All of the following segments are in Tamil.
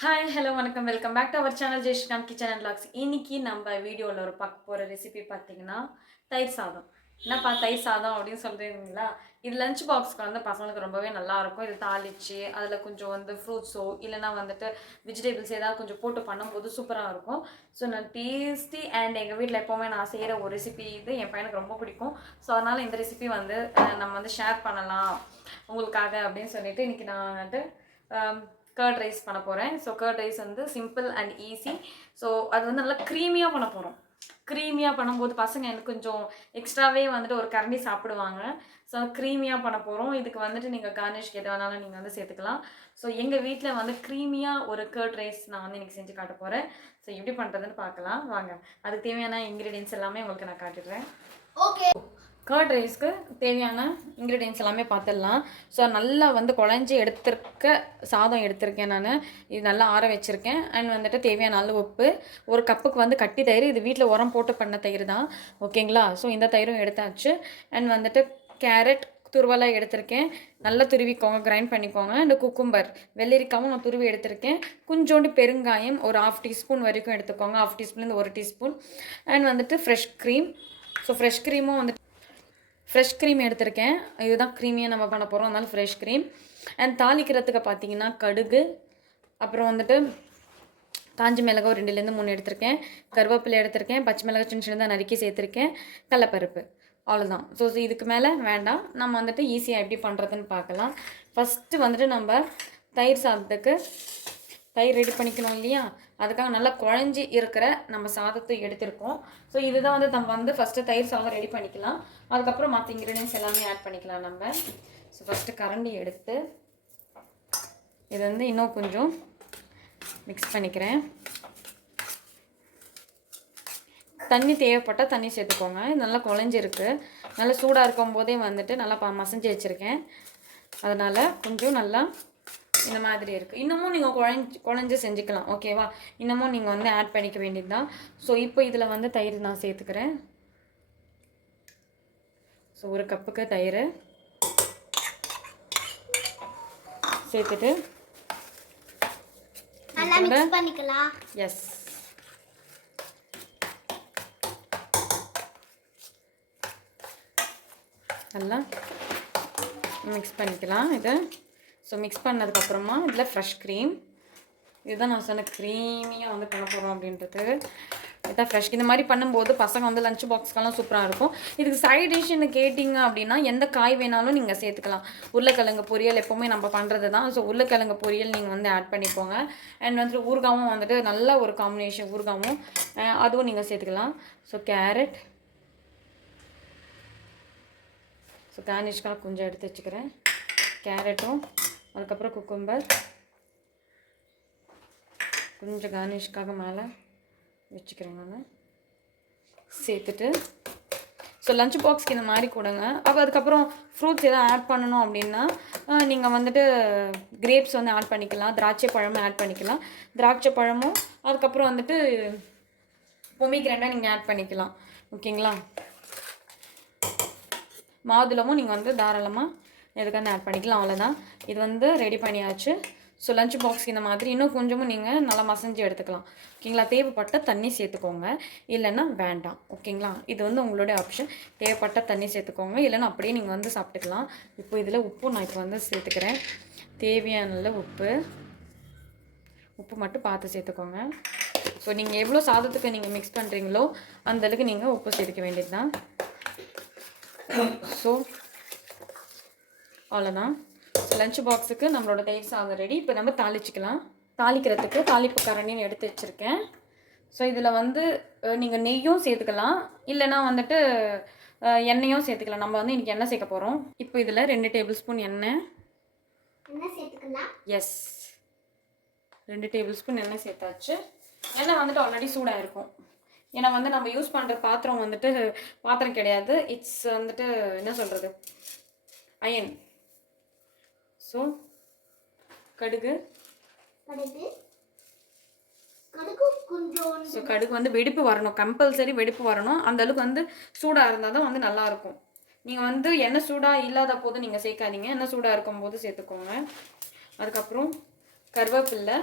ஹாய் ஹலோ வணக்கம் welcome back to our channel Jaisrikanth kitchen and vlogs. இன்னைக்கு நம்ம வீடியோவில் ஒரு பார்க்க போகிற ரெசிபி பார்த்தீங்கன்னா தயிர் சாதம். என்னப்பா தயிர் சாதம் அப்படின்னு சொல்கிறீங்களா? இது லஞ்ச் பாக்ஸ்க்கு வந்து பசங்களுக்கு ரொம்பவே நல்லாயிருக்கும். இது தாளிச்சு அதில் கொஞ்சம் வந்து ஃப்ரூட்ஸோ இல்லைனா வந்துட்டு வெஜிடபிள்ஸ் ஏதாவது கொஞ்சம் போட்டு பண்ணும்போது சூப்பராக இருக்கும். ஸோ நான் டேஸ்டி அண்ட் எங்கள் வீட்டில் எப்போவுமே நான் செய்கிற ஒரு ரெசிபி இது என் பையனுக்கு ரொம்ப பிடிக்கும். ஸோ அதனால் இந்த ரெசிபி வந்து நம்ம வந்து ஷேர் பண்ணலாம் உங்களுக்காக அப்படின்னு சொல்லிட்டு இன்றைக்கி நான் வந்துட்டு கர்ட் ரைஸ் பண்ண போகிறேன். ஸோ கர்ட் ரைஸ் வந்து சிம்பிள் அண்ட் ஈஸி. ஸோ அது வந்து நல்லா க்ரீமியாக பண்ண போகிறோம். க்ரீமியாக பண்ணும்போது பசங்க எனக்கு கொஞ்சம் எக்ஸ்ட்ராவே வந்துட்டு ஒரு கரண்டி சாப்பிடுவாங்க. ஸோ க்ரீமியாக பண்ண போகிறோம். இதுக்கு வந்துட்டு நீங்கள் கார்னிஷ்க்கு எது வேணாலும் நீங்கள் வந்து சேர்த்துக்கலாம். ஸோ எங்கள் வீட்டில் வந்து க்ரீமியாக ஒரு கர்ட் ரைஸ் நான் வந்து இன்றைக்கி செஞ்சு காட்ட போகிறேன். ஸோ எப்படி பண்ணுறதுன்னு பார்க்கலாம் வாங்க. அதுக்கு தேவையான இன்க்ரீடியன்ஸ் எல்லாமே உங்களுக்கு நான் காட்டிடுறேன். ஓகே, கர்ட் ரைஸ்க்கு தேவையான இன்க்ரீடியன்ஸ் எல்லாமே பார்த்துடலாம். ஸோ நல்லா வந்து குழஞ்சி சாதம் எடுத்திருக்கேன் நான். இது நல்லா ஆற வச்சுருக்கேன். அண்ட் வந்துட்டு தேவையான அளவு உப்பு, ஒரு கப்புக்கு வந்து கட்டி தயிர். இது வீட்டில் உரம் போட்டு பண்ண தயிர் தான், ஓகேங்களா? ஸோ இந்த தயிரும் எடுத்தாச்சு. அண்ட் வந்துட்டு கேரட் துருவலாக எடுத்திருக்கேன், நல்லா துருவிக்கோங்க, கிரைண்ட் பண்ணிக்கோங்க. இந்த குக்கும்பர் வெள்ளரிக்காவும் நான் துருவி எடுத்திருக்கேன். கொஞ்சோண்டு பெருங்காயம் ஒரு 1/2 டீஸ்பூன் வரைக்கும் எடுத்துக்கோங்க, 1/2 டீஸ்பூன்லேருந்து 1 டீஸ்பூன். அண்ட் வந்துட்டு ஃப்ரெஷ் க்ரீம். ஸோ ஃப்ரெஷ் க்ரீமும் வந்துட்டு ஃப்ரெஷ் க்ரீம் எடுத்திருக்கேன். இதுதான் க்ரீமியாக நம்ம பண்ண போகிறோம், அதனால ஃப்ரெஷ் க்ரீம். அண்ட் தாளிக்கிறதுக்கு பார்த்தீங்கன்னா கடுகு, அப்புறம் வந்துட்டு காஞ்சி மிளகா ஒரு 2லேருந்து 3 எடுத்திருக்கேன், கருவேப்பிலை எடுத்திருக்கேன், பச்சை மிளகாய் சின்ன சின்னதாக நறுக்கி சேர்த்துருக்கேன், கடலப்பருப்பு. அவ்வளோதான். ஸோ இதுக்கு மேலே வேண்டாம். நம்ம வந்துட்டு ஈஸியாக எப்படி பண்ணுறதுன்னு பார்க்கலாம். ஃபஸ்ட்டு வந்துட்டு நம்ம தயிர் சாதத்துக்கு தயிர் ரெடி பண்ணிக்கணும் இல்லையா? அதுக்காக நல்லா குழஞ்சி இருக்கிற நம்ம சாதத்தை எடுத்திருக்கோம். ஸோ இதுதான் வந்து நம்ம வந்து ஃபஸ்ட்டு தயிர் சாதம் ரெடி பண்ணிக்கலாம். அதுக்கப்புறம் மற்ற இன்க்ரீடியன்ஸ் எல்லாமே ஆட் பண்ணிக்கலாம் நம்ம. ஸோ ஃபஸ்ட்டு கரண்டி எடுத்து இது வந்து இன்னும் கொஞ்சம் மிக்ஸ் பண்ணிக்கிறேன். தண்ணி தேவைப்பட்டால் தண்ணி சேர்த்துக்கோங்க. இது நல்லா குழஞ்சிருக்கு. நல்லா சூடாக இருக்கும் போதே வந்துட்டு நல்லா மசஞ்சு வச்சுருக்கேன். அதனால் கொஞ்சம் நல்லா இந்த மாதிரி இருக்குது. இன்னமும் நீங்கள் குழஞ்சி செஞ்சுக்கலாம், ஓகேவா? இன்னமும் நீங்கள் வந்து ஆட் பண்ணிக்க வேண்டியது தான். ஸோ இப்போ இதில் வந்து தயிர் நான் சேர்த்துக்கிறேன். ஸோ ஒரு கப்புக்கு தயிர் சேர்த்துட்டு எஸ் நல்லா மிக்ஸ் பண்ணிக்கலாம் இதை. ஸோ மிக்ஸ் பண்ணதுக்கப்புறமா இதில் ஃப்ரெஷ் க்ரீம், இதுதான் நான் சொன்ன க்ரீமியாக வந்து பண்ண போகிறோம் அப்படின்றது. இதுதான் ஃப்ரெஷ். இந்த மாதிரி பண்ணும்போது பசங்க வந்து லஞ்ச் பாக்ஸ்க்கெல்லாம் சூப்பராக இருக்கும். இதுக்கு சைட் டிஷ்ஷுன்னு கேட்டிங்க அப்படின்னா எந்த காய் வேணாலும் நீங்கள் சேர்த்துக்கலாம். உருளைக்கிழங்கு பொரியல் எப்போவுமே நம்ம பண்ணுறது தான். ஸோ உருளைக்கிழங்கு பொரியல் நீங்கள் வந்து ஆட் பண்ணிக்கோங்க. அண்ட் வந்துட்டு ஊறுகாவும் வந்துட்டு நல்ல ஒரு காம்பினேஷன், ஊறுகாவும் அதுவும் நீங்கள் சேர்த்துக்கலாம். ஸோ கேரட், ஸோ கார்னிஷ்காக கொஞ்சம் எடுத்து வச்சுக்கிறேன். கேரட்டும் அதுக்கப்புறம் குக்கும்பர் கொஞ்சம் கார்னிஷ்காக மேலே வச்சுக்கிறேன் நான் சேர்த்துட்டு. ஸோ லஞ்ச் பாக்ஸ்க்கு இந்த மாதிரி கொடுங்க. அப்போ அதுக்கப்புறம் ஃப்ரூட்ஸ் எதாவது ஆட் பண்ணணும் அப்படின்னா நீங்கள் வந்துட்டு கிரேப்ஸ் வந்து ஆட் பண்ணிக்கலாம், திராட்சை பழமும் ஆட் பண்ணிக்கலாம். திராட்சை பழமும் அதுக்கப்புறம் வந்துட்டு பொமிக்ரேனட்டை நீங்கள் ஆட் பண்ணிக்கலாம், ஓகேங்களா? மாதுளமும் நீங்கள் வந்து தாராளமாக எதுக்காக ஆட் பண்ணிக்கலாம். அவ்வளோதான். இது வந்து ரெடி பண்ணியாச்சு. ஸோ லஞ்ச் பாக்ஸ் இந்த மாதிரி இன்னும் கொஞ்சமும் நீங்கள் நல்லா மசஞ்சு எடுத்துக்கலாம், ஓகேங்களா? தேவைப்பட்ட தண்ணி சேர்த்துக்கோங்க, இல்லைன்னா வேண்டாம், ஓகேங்களா? இது வந்து உங்களுடைய ஆப்ஷன். தேவைப்பட்ட தண்ணி சேர்த்துக்கோங்க, இல்லைன்னா அப்படியே நீங்கள் வந்து சாப்பிட்டுக்கலாம். இப்போ இதில் உப்பு நான் இப்போ வந்து சேர்த்துக்கிறேன். தேவையான உப்பு மட்டும் பார்த்து சேர்த்துக்கோங்க. ஸோ நீங்கள் எவ்வளோ சாதத்துக்கு நீங்கள் மிக்ஸ் பண்ணுறீங்களோ அந்தளவுக்கு நீங்கள் உப்பு சேர்த்துக்க வேண்டியது தான். ஸோ அவ்வளோதான். லஞ்ச் பாக்ஸுக்கு நம்மளோட தயிர் சாதம் ரெடி. இப்போ நம்ம தாளிச்சிக்கலாம். தாளிக்கிறதுக்கு தாளிப்பு கரண்டின்னு எடுத்து வச்சுருக்கேன். ஸோ இதில் வந்து நீங்கள் நெய்யும் சேர்த்துக்கலாம், இல்லைனா வந்துட்டு எண்ணெயும் சேர்த்துக்கலாம். நம்ம வந்து இன்றைக்கி எண்ணெய் சேர்க்க போகிறோம். இப்போ இதில் 2 டேபிள் ஸ்பூன் எண்ணெய் சேர்த்துக்கலாம். எஸ், 2 டேபிள் ஸ்பூன் எண்ணெய் சேர்த்தாச்சு. எண்ணெய் வந்துட்டு ஆல்ரெடி சூடாக இருக்கும். ஏன்னா வந்து நம்ம யூஸ் பண்ணுற பாத்திரம் வந்துட்டு பாத்திரம் கிடையாது, இட்ஸ் வந்துட்டு என்ன சொல்கிறது, அயன். ஸோ கடுகு ஸோ கடுகு வந்து வெடிப்பு வரணும், கம்பல்சரி வெடிப்பு வரணும். அந்தளவுக்கு வந்து சூடாக இருந்தால் தான் வந்து நல்லாயிருக்கும். நீங்கள் வந்து எண்ணெய் சூடாக இல்லாத போது நீங்கள் சேர்க்காதீங்க, எண்ணெய் சூடாக இருக்கும் போது சேர்த்துக்கோங்க. அதுக்கப்புறம் கருவேப்பில்லை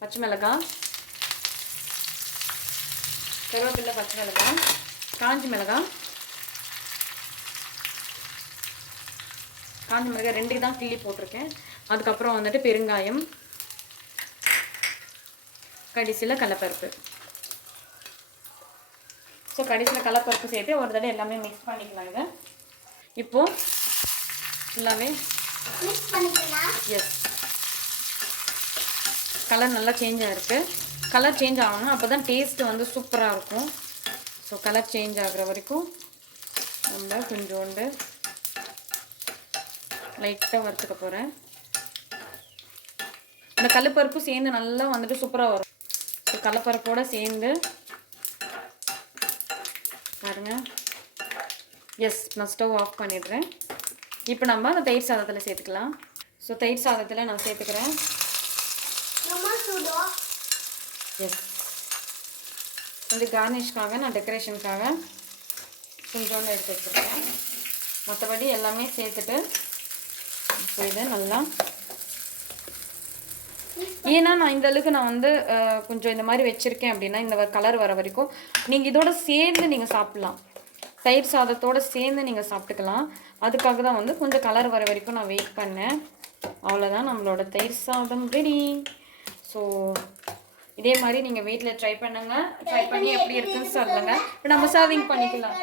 பச்சை மிளகாய், கருவேப்பிலை, பச்சை மிளகாய், காஞ்சி மிளகாய் 2 தான் கிள்ளி போட்டிருக்கேன். அதுக்கப்புறம் வந்துட்டு பெருங்காயம், கடைசியில் கடலைப்பருப்பு. ஸோ கடைசியில் கடலைப்பருப்பு சேர்த்து ஒரு தடவை எல்லாமே மிக்ஸ் பண்ணிக்கலாம். இதை இப்போது எல்லாமே மிக்ஸ் பண்ணிக்கலாம். எஸ், கலர் நல்லா சேஞ்ச் ஆகிருக்கு. கலர் சேஞ்ச் ஆகணும், அப்போ தான் டேஸ்ட்டு வந்து சூப்பராக இருக்கும். ஸோ கலர் சேஞ்ச் ஆகிற வரைக்கும் நம்ம கொஞ்சோண்டு லைட்டாக வறுத்துக்க போகிறேன். அந்த கடலைப்பருப்பு சேர்ந்து நல்லா வந்துட்டு சூப்பராக வரும். ஸோ கடலைப்பருப்போடு சேர்ந்து பாருங்கள். எஸ், நான் ஸ்டவ் ஆஃப் பண்ணிடுறேன். இப்போ நம்ம அந்த தயிர் சாதத்தில் சேர்த்துக்கலாம். ஸோ தயிர் சாதத்தில் நான் சேர்த்துக்கிறேன். எஸ், கொஞ்சம் கார்னிஷ்காக நான் டெக்கரேஷனுக்காக கொஞ்சோண்டு எடுத்து வச்சுருக்கேன். மற்றபடி எல்லாமே சேர்த்துட்டு இப்போ இதை நல்லா, ஏன்னா நான் இந்த அளவுக்கு நான் வந்து கொஞ்சம் இந்த மாதிரி வச்சுருக்கேன் அப்படின்னா இந்த கலர் வர வரைக்கும் நீங்கள் இதோட சேர்ந்து நீங்கள் சாப்பிட்லாம். தயிர் சாதத்தோடு சேர்ந்து நீங்கள் சாப்பிட்டுக்கலாம். அதுக்காக தான் வந்து கொஞ்சம் கலர் வர வரைக்கும் நான் வெயிட் பண்ணேன். அவ்வளோதான், நம்மளோட தயிர் சாதம் ரெடி. ஸோ இதே மாதிரி நீங்கள் வீட்டில் ட்ரை பண்ணுங்கள். ட்ரை பண்ணி எப்படி இருக்குன்னு சொல்லுங்கள். இப்போ நம்ம சர்விங் பண்ணிக்கலாம்.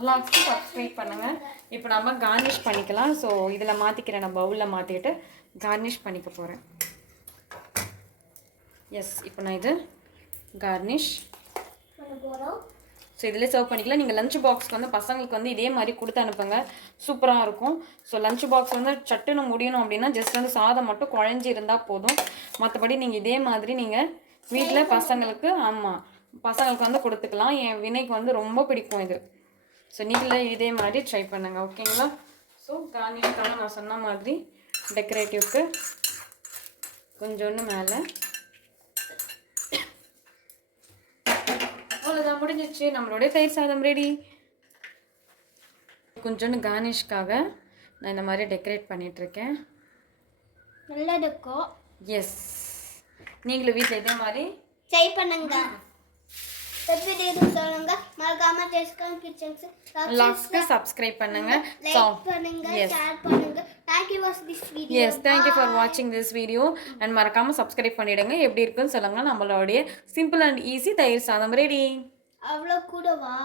வ்ளாக்ஸ்க்கு சப்ஸ்கிரைப் பண்ணுங்கள். இப்போ நம்ம கார்னிஷ் பண்ணிக்கலாம். ஸோ இதில் மாற்றிக்கிறேன், நான் பவுலில் மாற்றிட்டு கார்னிஷ் பண்ணிக்க போகிறேன். எஸ், இப்போ நான் இது கார்னிஷ் ஸோ இதில் சர்வ் பண்ணிக்கலாம். நீங்கள் லஞ்ச் பாக்ஸ்க்கு வந்து பசங்களுக்கு வந்து இதே மாதிரி கொடுத்து அனுப்புங்க, சூப்பராக இருக்கும். ஸோ லஞ்ச் பாக்ஸ் வந்து சட்டுன்னு முடியணும் அப்படின்னா ஜஸ்ட் வந்து சாதம் மட்டும் குழஞ்சி இருந்தால் போதும். மற்றபடி நீங்கள் இதே மாதிரி நீங்கள் வீட்டில் பசங்களுக்கு, ஆமாம், பசங்களுக்கு வந்து கொடுத்துக்கலாம். என் வினைக்கு வந்து ரொம்ப பிடிக்கும் இது. ஸோ நீங்களே இதே மாதிரி ட்ரை பண்ணுங்கள், ஓகேங்களா? ஸோ கார்னிஷ்காக நான் சொன்ன மாதிரி டெக்கரேட்டிவ்க்கு கொஞ்சோண்டு மேலே. அவ்வளோதான், முடிஞ்சிச்சு, நம்மளுடைய தயிர் சாதம் ரெடி. கொஞ்சோண்டு கார்னிஷ்காக நான் இந்த மாதிரி டெக்கரேட் பண்ணிகிட்ருக்கேன். நல்லா இருக்கும். எஸ், நீங்களும் வீட்டில் இதே மாதிரி ட்ரை பண்ணுங்க. எப்படி இருக்கு சொல்லுங்க. மறக்காம ஜெஸ்கன் கிச்சன்ஸ் வ்ளாக்ஸ்க்கு சப்ஸ்கிரைப் பண்ணுங்க, லைக் பண்ணுங்க, ஷேர் பண்ணுங்க. Thank you for this video. Yes, thank you for watching this video and மறக்காம சப்ஸ்கிரைப் பண்ணிடுங்க. எப்படி இருக்குன்னு சொல்லுங்க. நம்மளுடைய சிம்பிள் அண்ட் ஈஸி தயிர் சாதம் ரெடி. அவ்வளோ கூடவா?